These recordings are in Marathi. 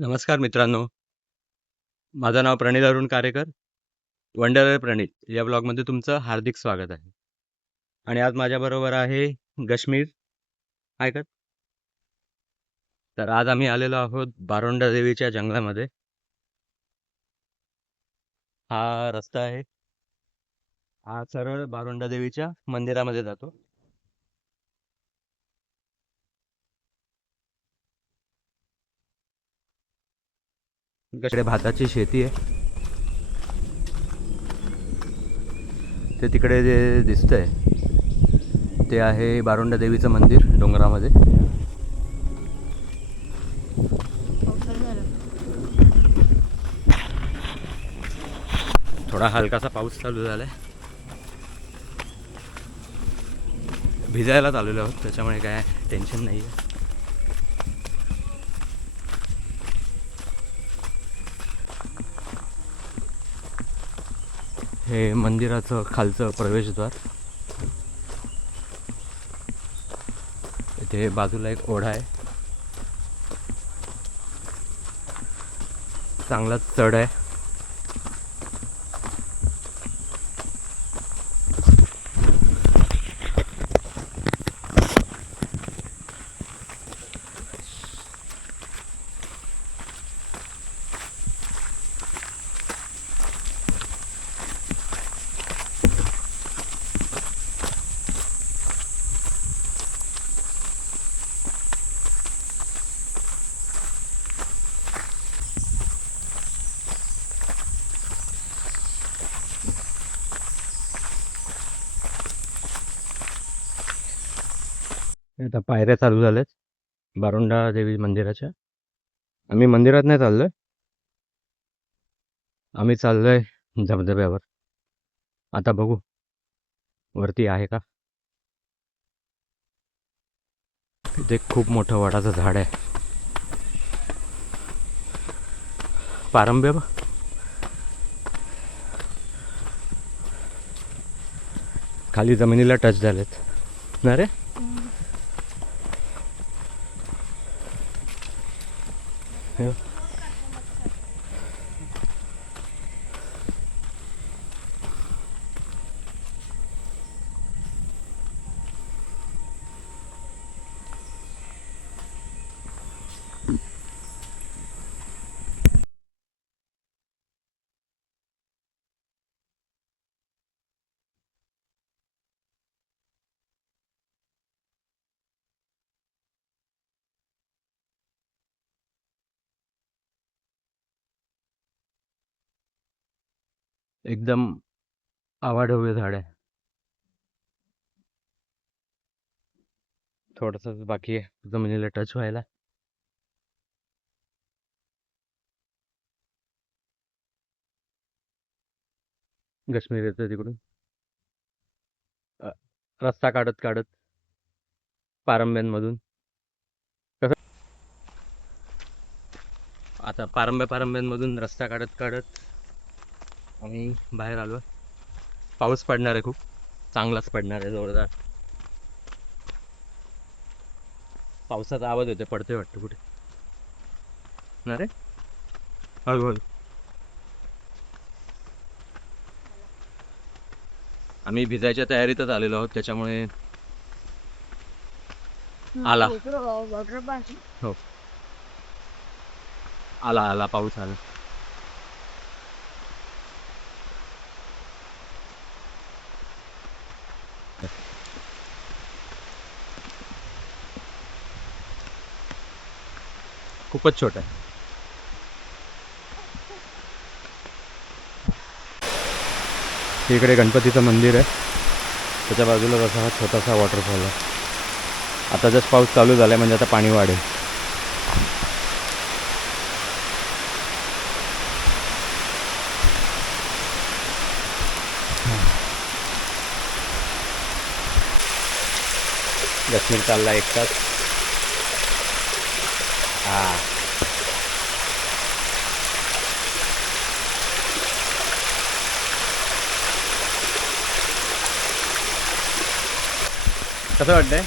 नमस्कार मित्रांनो, माझं नाव प्रणित अरुण कारेकर. वंडरर प्रणित या ब्लॉगमध्ये तुमचं हार्दिक स्वागत आहे. आणि आज माझ्याबरोबर आहे गश्मीर. हाय कर. तर आज आम्ही आलेलो आहोत बारोंडा देवीच्या जंगलामध्ये. हा रस्ता आहे, हा सरळ बारोंडा देवीच्या मंदिरामध्ये जातो. इकडे भाताची शेती आहे. ते तिकडे जे दिसतंय ते आहे बारोंडा देवीचं मंदिर डोंगरामध्ये. थोडा हलकासा पाऊस चालू झालाय. भिजायला आलेलो आहोत, त्याच्यामुळे काय टेन्शन नाही आहे. हे मंदिराचं खालचं प्रवेशद्वार. इथे बाजूला एक ओढा आहे, चांगलाच चढ आहे. आता पायऱ्या चालू झाल्यात बारोंडा देवी मंदिराच्या. आम्ही मंदिरात नाही चाललोय, आम्ही चाललोय धबधब्यावर. आता बघू वरती आहे का. इथे खूप मोठं वडाचं झाड आहे. पारंब्या बघ, खाली जमिनीला टच झालेत ना रे. हे एकदम आवाढव्य झाड आहे. थोडंसंच बाकी आहे जमिनीला टच व्हायला. काश्मीर येतं तिकडून अ, रस्ता काढत काढत पारंब्यांमधून. कसं आता पारंब्यांमधून रस्ता काढत काढत आम्ही बाहेर आलो. पाऊस पडणार आहे, खूप चांगलाच पडणार आहे, जोरदार. पावसाचा आवाज येतोय, पडतोय वाटतं कुठे ना रे. हळूहळू आम्ही भिजायच्या तयारीतच आलेलो आहोत, त्याच्यामुळे आला. हो, आला आला पाऊस आला. खूपच छोटा आहे. इकडे गणपतीचं मंदिर आहे, त्याच्या बाजूला असा हा छोटासा वॉटरफॉल आहे. आता जस्ट पाऊस चालू झालाय, म्हणजे आता पाणी वाढेल. काश्मीर चालला एक तास. हा, कसं वाटतंय.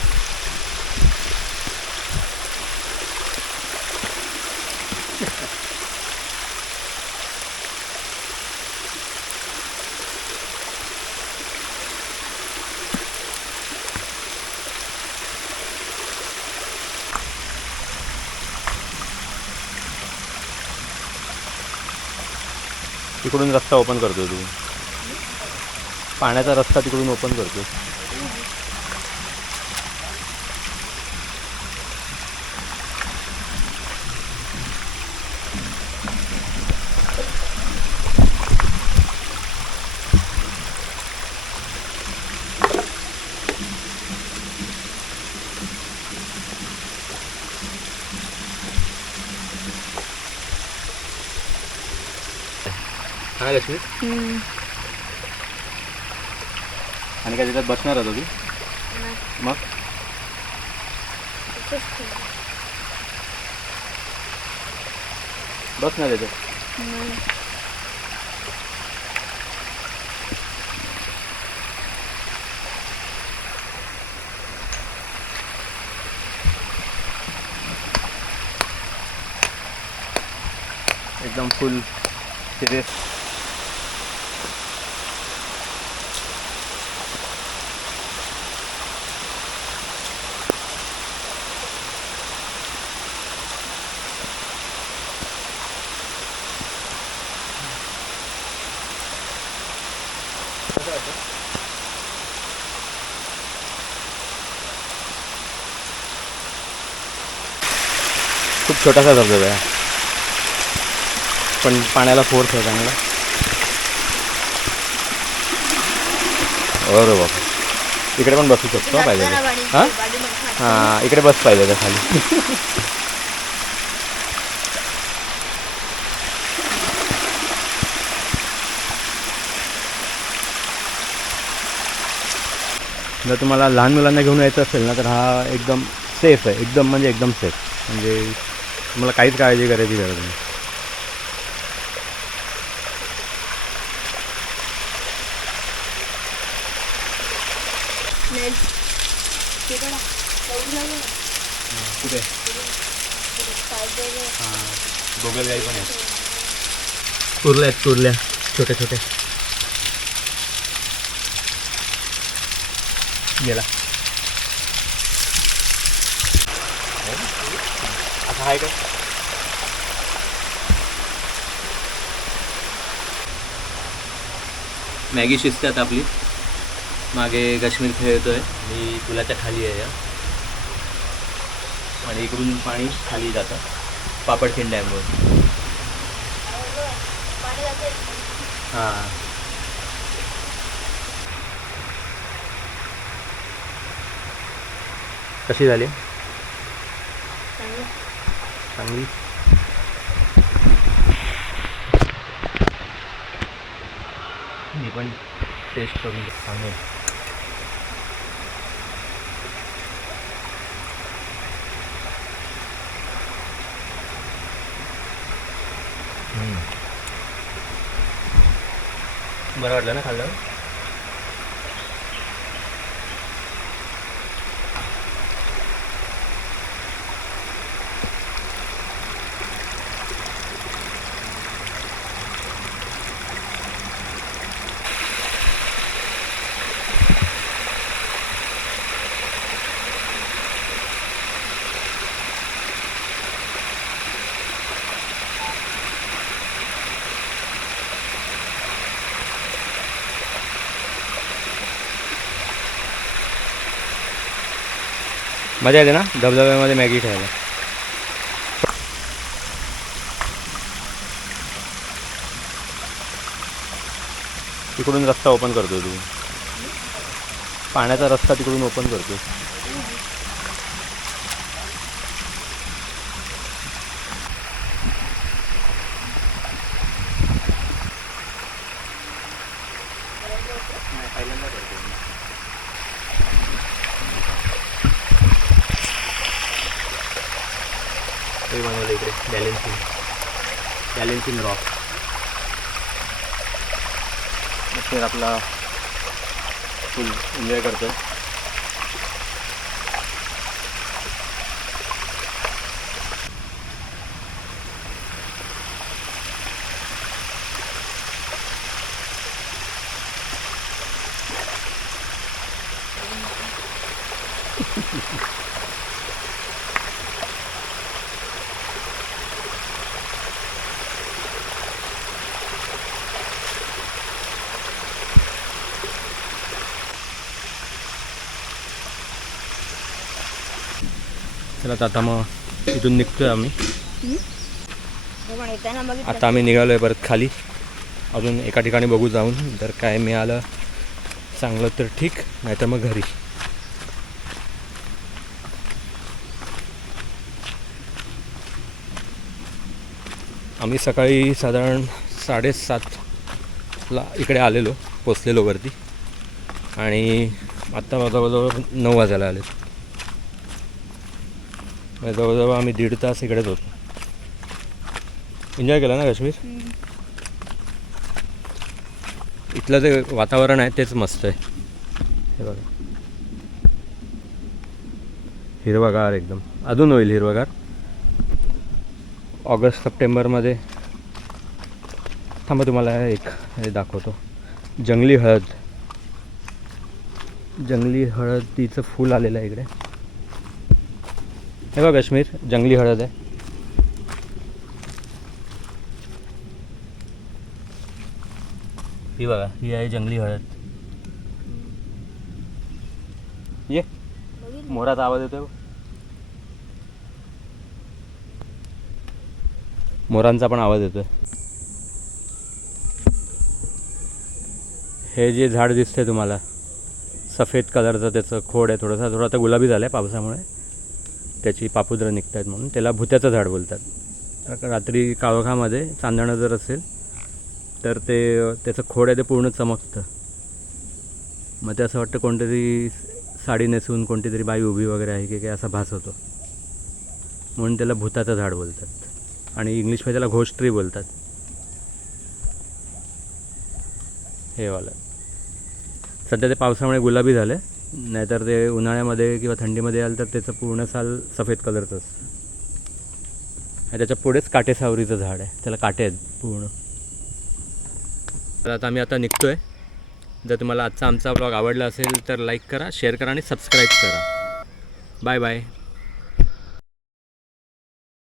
तिकडून रस्ता ओपन करतो तू, पाण्याचा रस्ता तिकडून ओपन करतो. हा लक्ष्मी, आणि काय त्याच्यात बसणार होता तू? मग बस ना त्याच्यात. एकदम फुल सिरियस. खूप छोटासा धबधबा आहे पण पाण्याला फोर्स आहे चांगला. अरे बाबा, इकडे पण बसू शकतो पाहिजे. हां हां, इकडे बस पाहिजे तर खाली. जर तुम्हाला लहान मुलांना घेऊन यायचं असेल ना तर हा एकदम सेफ आहे, एकदम म्हणजे एकदम सेफ. म्हणजे तुम्हाला काहीच काळजी करायची गरज नाही. कुठे गोगलगाई पण आहेत, कुर्ल्या आहेत, कुर्ल्या छोट्या छोट्या. गेला आता आहे का? मॅगी शिजते आता आपली. मागे काश्मीर खेळतोय, मी पुलाच्या खाली आहे या, आणि इकडून पाणी खाली जातं पापडखिंड डॅमवर. हां, कशी झाली? चांगली. मी पण टेस्ट करून सांगेन. बरं वाटलं ना खाल्लं? मजा येते ना धबधब्यामध्ये मॅगी खायला. तिकडून रस्ता ओपन करतो तू, पाण्याचा रस्ता तिकडून ओपन करतो. ते बनवलं इकडे बॅलेन्सिंग रॉक. तर आपला फुल एन्जॉय करतो. चला आता मग इथून निघतोय आम्ही. येताना बघितलं आता आम्ही निघालो आहे परत खाली. अजून एका ठिकाणी बघू जाऊन, जर काय मिळालं चांगलं तर ठीक, नाहीतर मग घरी. आम्ही सकाळी साधारण 7:30ला इकडे आलेलो, पोचलेलो वरती. आणि आत्ता जवळजवळ 9 वाजायला आले. जवळजवळ आम्ही 1.5 तास इकडेच होतो. एन्जॉय केला ना काश्मीर? इथलं जे वातावरण आहे तेच मस्त आहे. हे बघा, हिरवागार एकदम. अजून होईल हिरवागार ऑगस्ट सप्टेंबरमध्ये. थांबा, तुम्हाला एक हे दाखवतो. जंगली हळद. जंगली हळदीचं फूल आलेलं आहे इकडे. हे बघा काश्मीर, जंगली हळद आहे. ही बघा, ही आहे जंगली हळद. ये, मोराचा आवाज येतोय. मोरांचा पण आवाज येतोय. हे जे झाड दिसतंय तुम्हाला, सफेद कलरचं त्याचं खोड आहे. थोडं आता गुलाबी झालं आहे पावसामुळे. त्याची पापुद्रं निघत आहेत म्हणून त्याला भुत्याचं झाड बोलतात. रात्री काळोखामध्ये चांदणं जर असेल तर ते त्याचं खोड आहे ते पूर्ण चमकतं. मग ते असं वाटतं कोणतरी साडी नेसून कोणती तरी बाई उभी वगैरे आहे की काय असा भास होतो. म्हणून त्याला भुताचं झाड बोलतात. आणि इंग्लिशमध्ये त्याला घोस्ट ट्री बोलतात. हे वाला सध्या ते पावसामुळे गुलाबी झालं, नाहीतर ते उन्हाळ्यामध्ये किंवा थंडीमध्ये आलं तर त्याचं पूर्ण साल सफेद कलरचं असतं. आणि त्याच्या पुढेच काटेसावरीचं झाड आहे, त्याला काटे आहेत पूर्ण. तर आता निघतो आहे. जर तुम्हाला आजचा आमचा ब्लॉग आवडला असेल तर लाईक करा, शेअर करा आणि सबस्क्राईब करा. Bye bye.